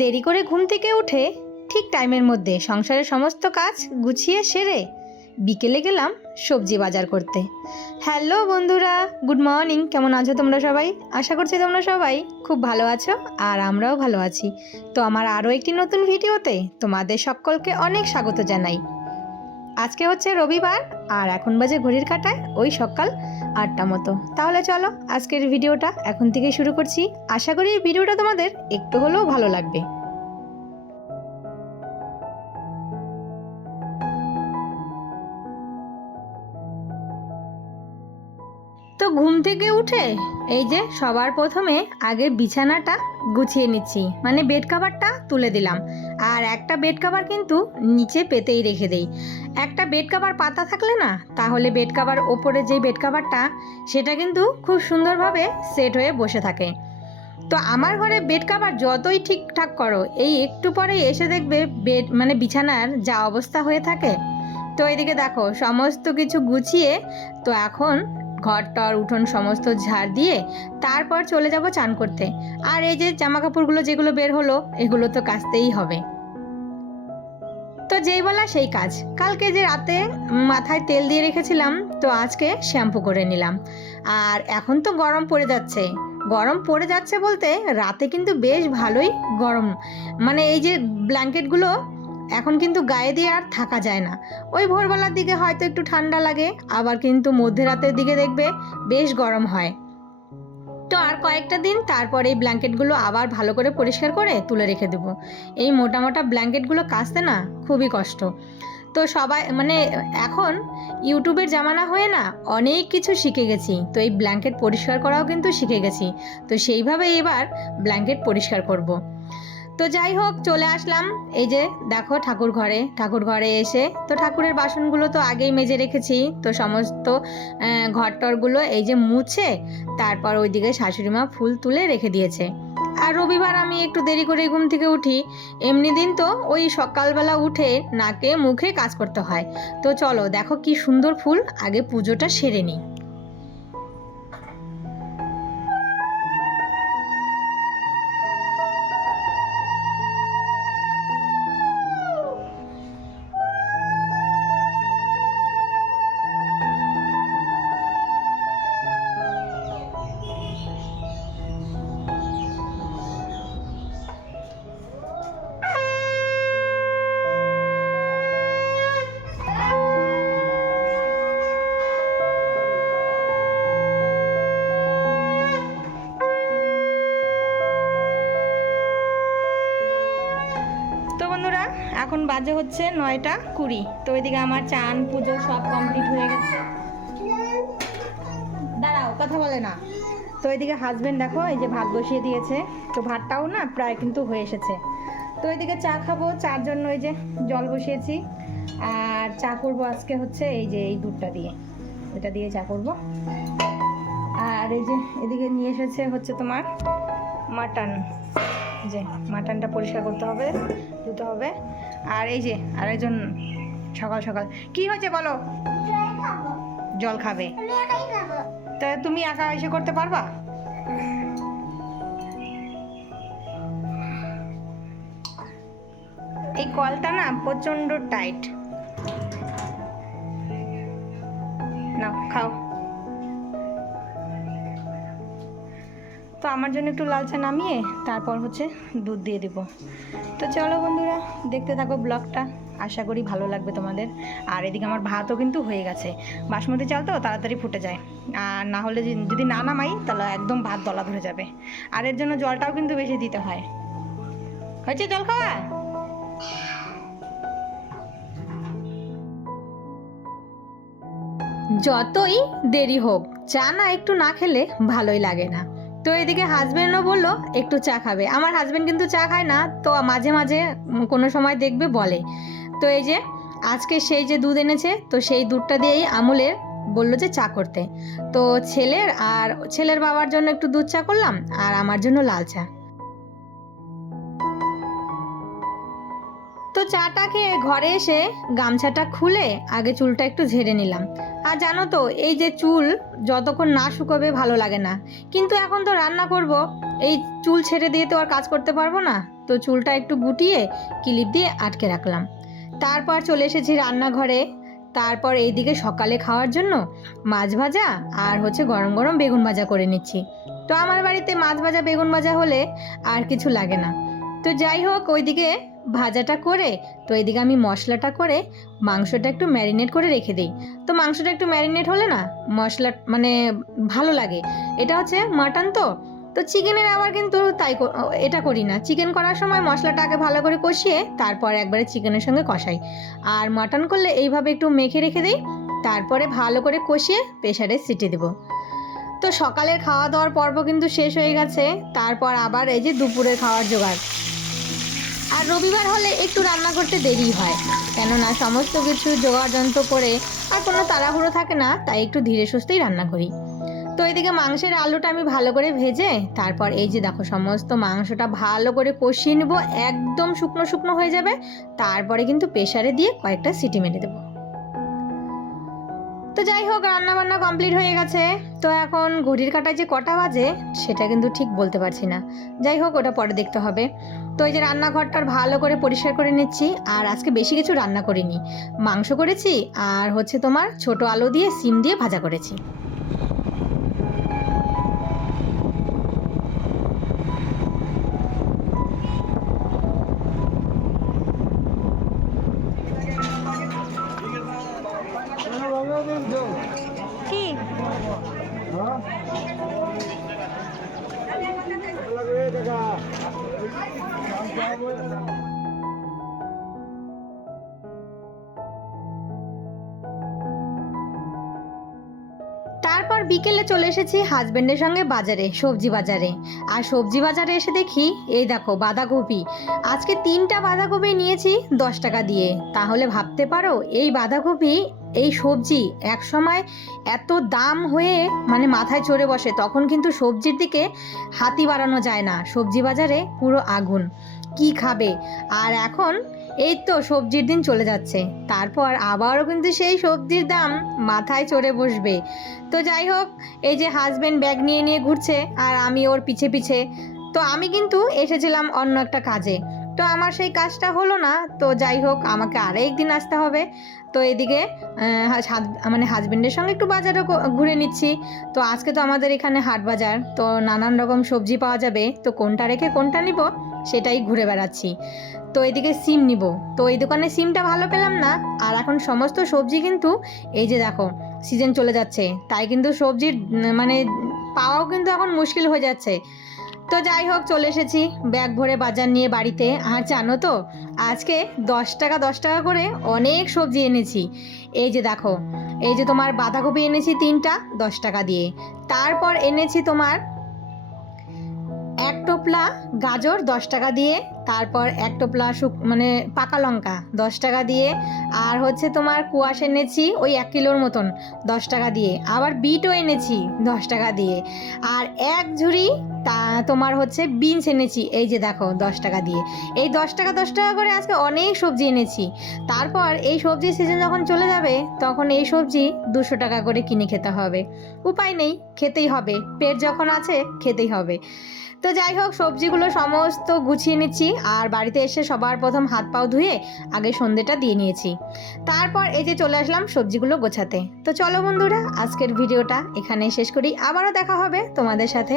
দেরি করে ঘুম থেকে উঠে ঠিক টাইমের মধ্যে সংসারের সমস্ত কাজ গুছিয়ে সেরে বিকেলে গেলাম সবজি বাজার করতে। হ্যালো বন্ধুরা, গুড মর্নিং। কেমন আছো তোমরা সবাই? আশা করছি তোমরা সবাই খুব ভালো আছো আর আমরাও ভালো আছি। তো আমার আরও একটি নতুন ভিডিওতে তোমাদের সকলকে অনেক স্বাগত জানাই। আজকে হচ্ছে রবিবার আর এখন বাজে ঘড়ির কাঁটায় ওই সকাল 8টা মতো। তাহলে চলো আজকের ভিডিওটা এখন থেকেই শুরু করছি। আশা করি এই ভিডিওটা তোমাদের একটু হলেও ভালো লাগবে। তো ঘুম থেকে উঠে এই যে সবার প্রথমে আগে বিছানাটা গুছিয়ে নিচ্ছি, মানে বেড কভারটা তুলে দিলাম। আর একটা বেড কভার কিন্তু নিচে পেতেই রেখে দেই। একটা বেড কভার পাতা থাকলে না, তাহলে বেড কভার ওপরে যে বেড কভারটা সেটা কিন্তু খুব সুন্দরভাবে সেট হয়ে বসে থাকে। তো আমার ঘরে বেড কভার যতই ঠিকঠাক করো, এই একটু পরেই এসে দেখবে বেড মানে বিছানার যা অবস্থা হয়ে থাকে। তো এদিকে দেখো সমস্ত কিছু গুছিয়ে তো এখন ঘরটর উঠোন সমস্ত ঝাড় দিয়ে তারপর চলে যাব চান করতে। আর এই যে জামা কাপড়গুলো যেগুলো বের হলো এগুলো তো কাচতেই হবে। তো যেই বলা সেই কাজ। কালকে যে রাতে মাথায় তেল দিয়ে রেখেছিলাম, তো আজকে শ্যাম্পু করে নিলাম। আর এখন তো গরম পড়ে যাচ্ছে বলতে রাতে কিন্তু বেশ ভালোই গরম, মানে এই যে ব্ল্যাঙ্কেটগুলো এখন কিন্তু গায়ে দিয়ে আর থাকা যায় না। ওই ভোরবেলার দিকে হয়তো একটু ঠান্ডা লাগে, আবার কিন্তু মধ্যরাতের দিকে দেখবে বেশ গরম হয়। তো আর কয়েকটা দিন তারপরে এই ব্ল্যাঙ্কেটগুলো আবার ভালো করে পরিষ্কার করে তুলে রেখে দেবো। এই মোটা মোটা ব্ল্যাঙ্কেটগুলো কাচতে না খুবই কষ্ট। তো সবাই মানে এখন ইউটিউবের জামানা হয়ে না অনেক কিছু শিখে গেছি। তো এই ব্ল্যাঙ্কেট পরিষ্কার করাও কিন্তু শিখে গেছি। তো সেইভাবে এবার ব্ল্যাঙ্কেট পরিষ্কার করব। তো যাই হোক চলে আসলাম। এই যে দেখো ঠাকুর ঘরে এসে তো ঠাকুরের বাসনগুলো তো আগেই মেজে রেখেছি। তো সমস্ত ঘরটরগুলো এই যে মুছে তারপর ওইদিকে শাশুড়ি মা ফুল তুলে রেখে দিয়েছে। আর রবিবার আমি একটু দেরি করে ঘুম থেকে উঠি। এমনি দিন তো ওই সকালবেলা উঠে নাকে মুখে কাজ করতে হয়। তো চলো দেখো কি সুন্দর ফুল, আগে পুজোটা সেরে নিই। তো বন্ধুরা এখন বাজে হচ্ছে 9টা 20। তো ওইদিকে আমার চান পুজো সব কমপ্লিট হয়ে গেছে। দাঁড়াও, কথা বলে না। তো এদিকে হাজবেন্ড দেখো এই যে ভাত বসিয়ে দিয়েছে। তো ভাতটাও না প্রায় কিন্তু হয়ে এসেছে। তো এদিকে চা খাবো, চার জন্য এই যে জল বসিয়েছি। আর চা করবো আজকে হচ্ছে এই যে এই দুধটা দিয়ে, এটা দিয়ে চা করবো। আর এই যে এদিকে নিয়ে এসেছে হচ্ছে তোমার মাটন, যে মাটনটা পরিষ্কার করতে হবে, ধুতে হবে। আর এই যে আরেকজন সকাল সকাল কি হয়েছে বলো? জল খাবে? তা তুমি একা এসে করতে পারবা? এই কলটা না প্রচন্ড টাইট। নাও খাও। তো আমার জন্য একটু লাল চা নামিয়ে তারপর হচ্ছে দুধ দিয়ে দিব। তো চলো বন্ধুরা দেখতে থাকো ব্লগটা, আশা করি ভালো লাগবে তোমাদের। আর এদিকে আমার ভাতও কিন্তু হয়ে গেছে। বাসমতি চাল তো তাড়াতাড়ি ফুটে যায়, আর না হলে যদি না নামাই তাহলে একদম ভাত দলা ধরে যাবে। আর এর জন্য জলটাও কিন্তু বেশি দিতে হয়। হয়েছে জল খাওয়া? যতই দেরি হোক চা না একটু না খেলে ভালোই লাগে না। তো এদিকে হাজবেন্ডও বললো একটু চা খাবে। আমার হাজবেন্ড কিন্তু চা খায় না, তো মাঝে মাঝে কোনো সময় দেখবে বলে। তো এই যে আজকে সেই যে দুধ এনেছে, তো সেই দুধটা দিয়েই আমুলের বললো যে চা করতে। তো ছেলের বাবার জন্য একটু দুধ চা করলাম, আর আমার জন্য লাল চা। তো চাটা খেয়ে ঘরে এসে গামছাটা খুলে আগে চুলটা একটু ঝেড়ে নিলাম। আর জানো তো এই যে চুল যতক্ষণ না শুকোবে ভালো লাগে না। কিন্তু এখন তো রান্না করব, এই চুল ছেড়ে দিয়ে তো আর কাজ করতে পারবো না। তো চুলটা একটু গুটিয়ে ক্লিপ দিয়ে আটকে রাখলাম। তারপর চলে এসেছি রান্নাঘরে। তারপর এইদিকে সকালে খাওয়ার জন্য মাছ ভাজা আর হচ্ছে গরম গরম বেগুন ভাজা করে নিচ্ছি। তো আমার বাড়িতে মাছ ভাজা বেগুন ভাজা হলে আর কিছু লাগে না। তো যাই হোক, ওইদিকে ভাজাটা করে তো এইদিকে আমি মশলাটা করে মাংসটা একটু ম্যারিনেট করে রেখে দিই। তো মাংসটা একটু ম্যারিনেট হলে না মশলা মানে ভালো লাগে। এটা হচ্ছে মাটন, তো তো চিকেনের আবার কিন্তু এটা করি না। চিকেন করার সময় মশলাটাকে ভালো করে কষিয়ে তারপর একবারে চিকেনের সঙ্গে কষাই। আর মাটন করলে এইভাবে একটু মেখে রেখে দিই, তারপরে ভালো করে কষিয়ে প্রেসারে সিটি দেবো। তো সকালের খাওয়া দাওয়ার পর্ব কিন্তু শেষ হয়ে গেছে। তারপর আবার এই যে দুপুরের খাওয়ার জোগাড়। আর রবিবার হলে একটু রান্না করতে দেরি হয়, কেননা সমস্ত কিছু জোগাড় যন্ত্র করে আর কোনো তাড়াহুড়ো থাকে না, তাই একটু ধীরে সুস্থেই রান্না করি। তো এদিকে মাংসের আলুটা আমি ভালো করে ভেজে তারপর এই যে দেখো সমস্ত মাংসটা ভালো করে কষিয়ে নেব, একদম শুকনো শুকনো হয়ে যাবে। তারপরে কিন্তু প্রেসারে দিয়ে কয়েকটা সিটি মেরে দেবো। তো যাই হোক, রান্না বান্না কমপ্লিট হয়ে গেছে। তো এখন ঘড়ির কাঁটায় যে কটা বাজে সেটা কিন্তু ঠিক বলতে পারছি না। যাই হোক, ওটা পরে দেখতে হবে। তো এই যে রান্নাঘরটার ভালো করে পরিষ্কার করে নিচ্ছি। আর আজকে বেশি কিছু রান্না করিনি, মাংস করেছি আর হচ্ছে তোমার ছোট আলু দিয়ে সিম দিয়ে ভাজা করেছি। কি তারপর বিকেলে চলে এসেছি হাজবেন্ডের সঙ্গে বাজারে, সবজি বাজারে। আর সবজি বাজারে এসে দেখি এই দেখো বাঁধাকপি। আজকে 3টা বাঁধাকপি নিয়েছি 10 টাকা দিয়ে। তাহলে ভাবতে পারো এই বাঁধাকপি এই সবজি এক সময় এত দাম হয়ে মানে মাথায় চড়ে বসে, তখন কিন্তু সবজির দিকে হাতই বাড়ানো যায় না। সবজি বাজারে পুরো আগুন, কি খাবে। আর এখন এই তো সবজির দিন চলে যাচ্ছে, তারপর আবারও কিন্তু সেই সবজির দাম মাথায় চড়ে বসবে। তো যাই হোক, এই যে হাজবেন্ড ব্যাগ নিয়ে নিয়ে ঘুরছে আর আমি ওর পিছে পিছে। তো আমি কিন্তু এসেছিলাম অন্য একটা কাজে, তো আমার সেই কাজটা হলো না। তো যাই হোক, আমাকে আরেক দিন আসতে হবে। তো এদিকে মানে হাজবেন্ডের সঙ্গে একটু বাজারও ঘুরে নিচ্ছি। তো আজকে তো আমাদের এখানে হাট বাজার, তো নানান রকম সবজি পাওয়া যাবে। তো কোনটা রেখে কোনটা নিব সেটাই ঘুরে বেড়াচ্ছি। তো এদিকে সিম নিব, তো এই দোকানে সিমটা ভালো পেলাম না। আর এখন সমস্ত সবজি কিন্তু এই যে দেখো সিজন চলে যাচ্ছে, তাই কিন্তু সবজির মানে পাওয়াও কিন্তু এখন মুশকিল হয়ে যাচ্ছে। তো যাই হোক, চলে এসেছি ব্যাগ ভরে বাজার নিয়ে বাড়িতে। আর জানো তো আজকে 10 টাকা 10 টাকা করে অনেক সবজি এনেছি। এই যে দেখো, এই যে তোমার বাঁধাকপি এনেছি 3টা 10 টাকা দিয়ে। তারপর এনেছি তোমার 1 টোপলা গাজর 10 টাকা দিয়ে। তারপর 1 টোপলা মানে পাকা লঙ্কা 10 টাকা দিয়ে। আর হচ্ছে তোমার কুয়াশ এনেছি ওই 1 কিলোর মতন 10 টাকা দিয়ে। আবার বিটও এনেছি 10 টাকা দিয়ে। আর 1 ঝুড়ি তোমার হচ্ছে বিনস এনেছি, এই যে দেখো 10 টাকা দিয়ে। এই 10 টাকা 10 টাকা করে আজকে অনেক সবজি এনেছি। তারপর এই সবজির সিজন যখন চলে যাবে তখন এই সবজি 200 টাকা করে কিনে খেতে হবে। উপায় নেই, খেতেই হবে, পেট যখন আছে খেতেই হবে। তো যাই হোক, সবজিগুলো সমস্ত গুছিয়ে নিচ্ছি। আর বাড়িতে এসে সবার প্রথম হাত পাও ধুয়ে আগে সন্ধ্যেটা দিয়ে নিয়েছি। তারপর এই যে চলে আসলাম সবজিগুলো গোছাতে। তো চলো বন্ধুরা, আজকের ভিডিওটা এখানেই শেষ করি। আবারও দেখা হবে তোমাদের সাথে